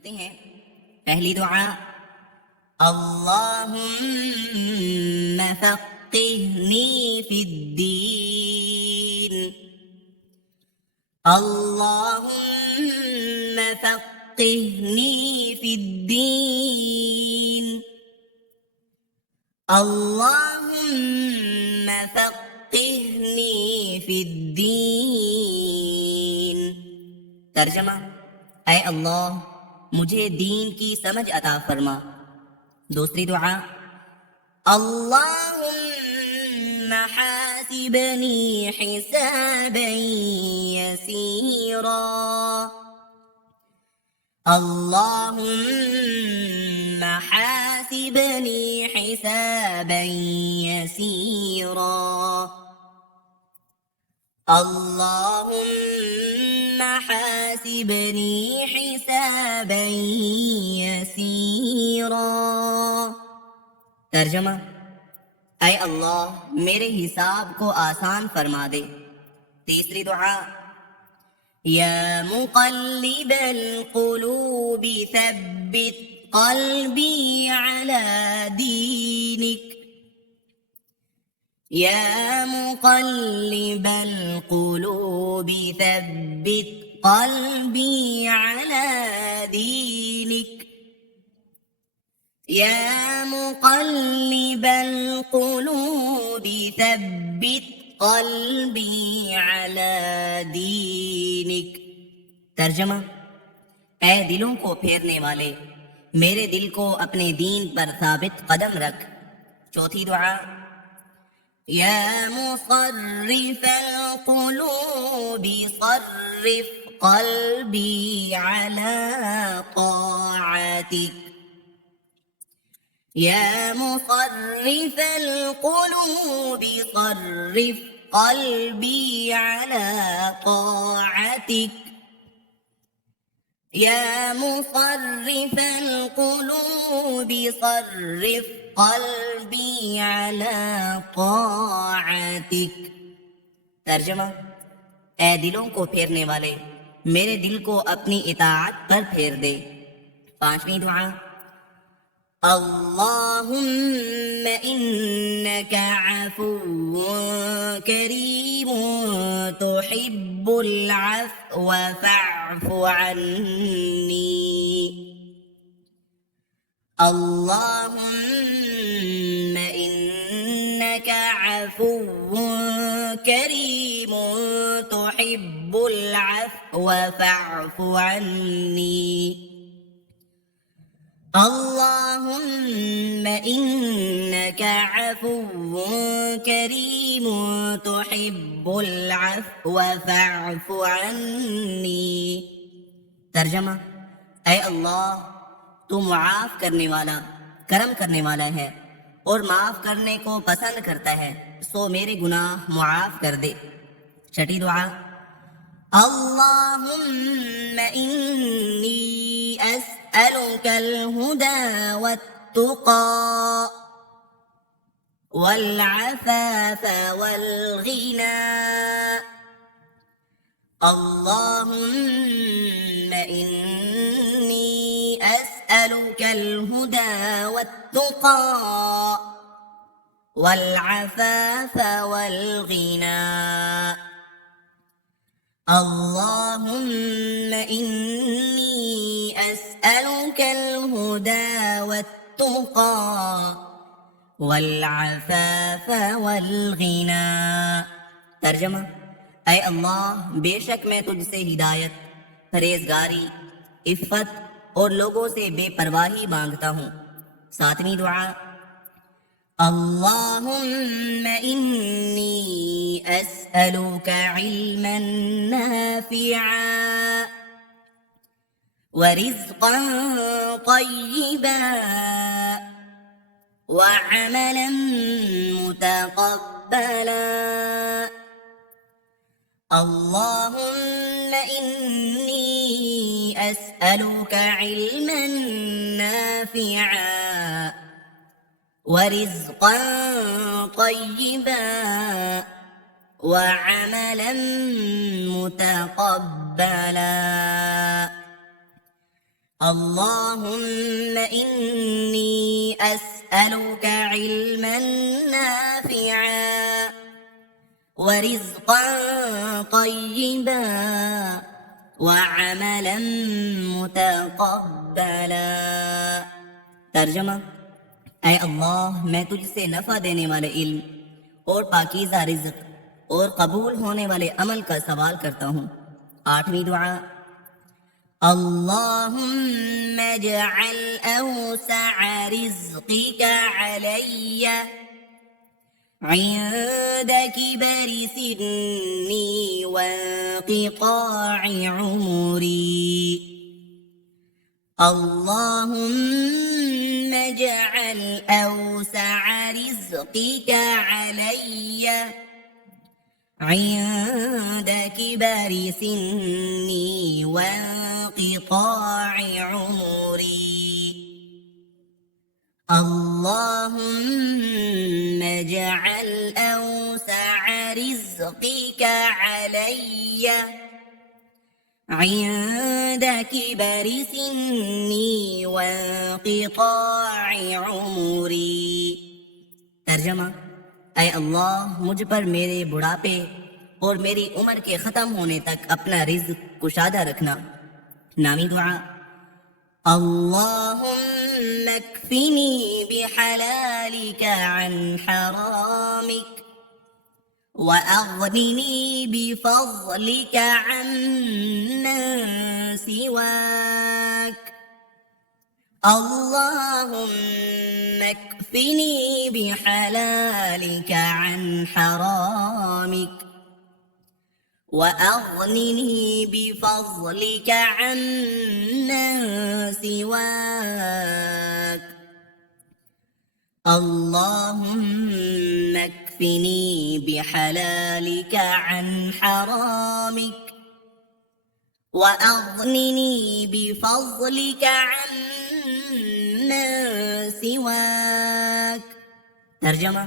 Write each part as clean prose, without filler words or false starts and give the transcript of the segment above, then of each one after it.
पढ़ते हैं पहली दुआ। अल्लाहुम्मा फ़क़्क़िहनी फ़िद्दीन। अल्लाहुम्मा फ़क़्क़िहनी फ़िद्दीन। अल्लाहुम्मा फ़क़्क़िहनी फ़िद्दीन। तर्जमा, ऐ अल्लाह मुझे दीन की समझ अता फरमा। दूसरी दुआ। अल्लाहुम्मा हासिबनी हिसाबन यसीरा। अल्लाहुम्मा हासिबनी हिसाबन यसीरा। अल्लाहुम्मा हासिबनी हिसाबन यसीरा। तर्जमा, ऐ अल्लाह मेरे हिसाब को आसान फरमा दे। तीसरी दुआ। या मुक़ल्लिबल क़ुलूब थब्बित क़ल्बी अला दीनिक। या मुक़ल्लिबल क़ुलूब थब्बित क़ल्बी अला दीनिक। या मुक़ल्लिबल क़ुलूब थब्बित क़ल्बी अला दीनिक। तर्जमा, ऐ दिलों को फेरने वाले मेरे दिल को अपने दीन पर साबित कदम रख। चौथी दुआ। या मुसर्रिफ़ल क़ुलूब सर्रिफ़ क़ल्बी अला ताअतिक। या मुसर्रिफ़ल क़ुलूब सर्रिफ़ क़ल्बी अला ताअतिक। या मुसर्रिफ़ल क़ुलूब सर्रिफ़ क़ल्बी अला ताअतिक। तर्जमा, ऐ दिलों को फेरने वाले मेरे दिल को अपनी इताअत पर फेर दे। पांचवी दुआ। अल्लाहुम्मा इन्नका अफ़ुव्वुन करीमुन तुहिब्बुल अफ़्व फ़अफ़ु अन्नी। अल्लाहुम्मा इन्नका अफ़ुव्वुन करीमुन तुहिब्बुल अफ़्व फ़अफ़ु अन्नी। अल्लाहुम्मा इन्नका अफ़ुव्वुन करीमुन तुहिब्बुल अफ़्व फ़अफ़ु अन्नी। तर्जमा, ऐ अल्लाह तू मुआफ़ करने वाला करम करने वाला है और माफ़ करने को पसंद करता है, सो मेरे गुनाह मुआफ़ कर दे। छठी दुआ। अल्लाहुम्मा इन्नी अस्अलुकल हुदा वत्तुक़ा वल अफ़ाफ़ वल ग़िना। अल्लाहुम्मा इन्नी अस्अलुकल हुदा वत्तुक़ा वल अफ़ाफ़ वल ग़िना। अल्लाहुम्मा इन्नी अस्अलुकल हुदा वत्तुक़ा वल अफ़ाफ़ वल ग़िना। तर्जमा, ऐ अल्लाह बेशक मैं तुझसे हिदायत, परहेज़गारी, इफ़्फ़त और लोगों से बेपरवाही मांगता हूँ। सातवीं दुआ। अल्लाहुम्मा इन्नी अस्अलुका इल्मन नाफ़िअन व रिज़्क़न तय्यिबन व अमलन मुतक़ब्बलन। अल्लाहुम्मा इन्नी अस्अलुका इल्मन नाफ़िअन व रिज़्क़न तय्यिबन व अमलन मुतक़ब्बलन। اللهم إني أسألك علما نافعا ورزقا طيبا وعملا मुतक़ब्बला। तर्जमा, ऐ अल्लाह, मैं तुझसे नफ़ा देने वाले इल्म और पाकीज़ा रिज़्क़ और कबूल होने वाले अमल का सवाल करता हूँ। आठवीं दुआ, अल्लाहुम्मा जअल औसअ रिज़्क़िका अलैया इंद किबरि सिन्नी वंक़िताअ उमरी। अल्लाहुम्मा जअल औसअ रिज़्क़िका अलैया इंद किबरि सिन्नी वंक़िताअ उमरी। अल्लाहुम्मा जअल औसअ रिज़्क़िका अलैया इंद किबरि सिन्नी वंक़िताअ उमरी। तर्जमा, ऐ अल्लाह, मुझ पर मेरे बुढ़ापे और मेरी उम्र के ख़त्म होने तक अपना रिज़्क़ कुशादा रखना। नामी दुआ, अल्लाहुम्मा अक्फ़िनी बिहलालिका अन हरामिक व अग़निनी बिफ़ज़लिका अम्मन सिवाक। अल्लाहुम्मा अक्फ़िनी बिहलालिका अन हरामिक व अग़निनी बिफ़ज़लिका अम्मन सिवाक। अल्लाहुम्मा अक्फ़िनी बिहलालिका अन हरामिक व अग़निनी बिफ़ज़लिका अम्मन सिवाक। तर्जमा,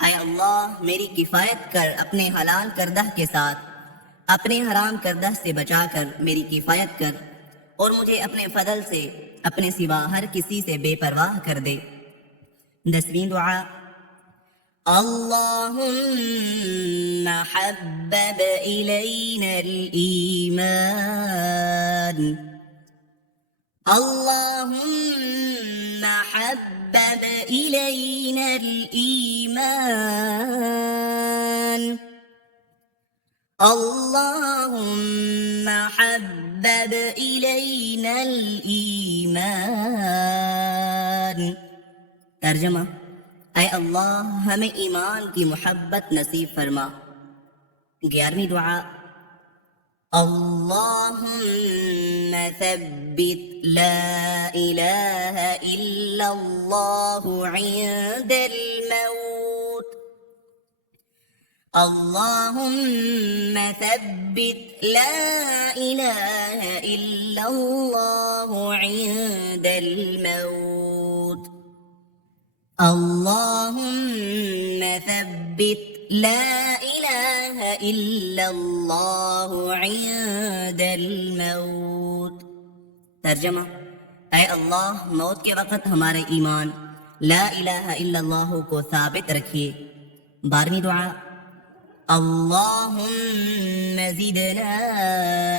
ऐ अल्लाह, मेरी किफ़ायत कर अपने हलाल करदह के साथ, अपने हराम करदह से बचाकर मेरी किफ़ायत कर और मुझे अपने फजल से अपने सिवा हर किसी से बेपरवाह कर दे। 10वीं दुआ, अल्लाहुम्मा हब्बिब इलैनल ईमान। अल्लाहुम्मा हब्बिब इलैनल ईमान। अल्लाहुम्मा हब्बिब इलैनल ईमान। तर्जमा, ऐ अल्लाह, हमें ईमान की मोहब्बत नसीब फरमा। 11वीं दुआ, अल्लाहुम्मा सब्बित ला इलाहा इल्लल्लाहु इंदल मौत। अल्लाहुम्मा सब्बित ला इलाहा इल्लल्लाहु इंदल मौत। अल्लाहुम्मा सब्बित ला इलाहा इल्लल्लाहु इंदल मौत। तर्जमा, ऐ अल्लाह, मौत के वक़्त हमारे ईमान ला इलाहा इल्लल्लाह को साबित रखिए। 12वीं दुआ, अल्लाहुम्मा ज़िदना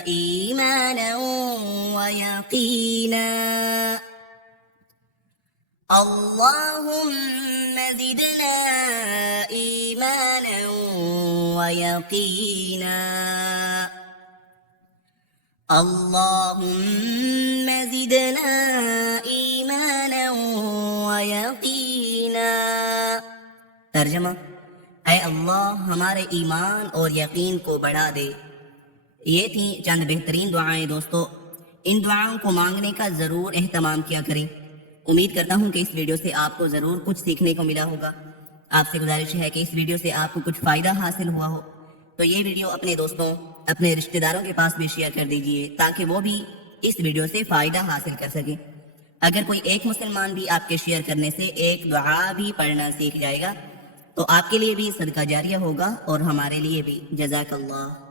ईमाना व यक़ीना। अल्लाहुम्मा ज़िदना ईमाना व यक़ीना। अल्लाहुम्मा ज़िदना ईमाना व यक़ीना। तर्जमा, ऐ अल्लाह, हमारे ईमान और यकीन को बढ़ा दे। ये थी चंद बेहतरीन दुआएं। दोस्तों, इन दुआओं को मांगने का ज़रूर एहतमाम किया करें। उम्मीद करता हूँ कि इस वीडियो से आपको ज़रूर कुछ सीखने को मिला होगा। आपसे गुजारिश है कि इस वीडियो से आपको कुछ फ़ायदा हासिल हुआ हो तो ये वीडियो अपने दोस्तों, अपने रिश्तेदारों के पास भी शेयर कर दीजिए ताकि वो भी इस वीडियो से फ़ायदा हासिल कर सके। अगर कोई एक मुसलमान भी आपके शेयर करने से एक दुआ भी पढ़ना सीख जाएगा तो आपके लिए भी सदका जारिया होगा और हमारे लिए भी। जज़ाकल्लाह।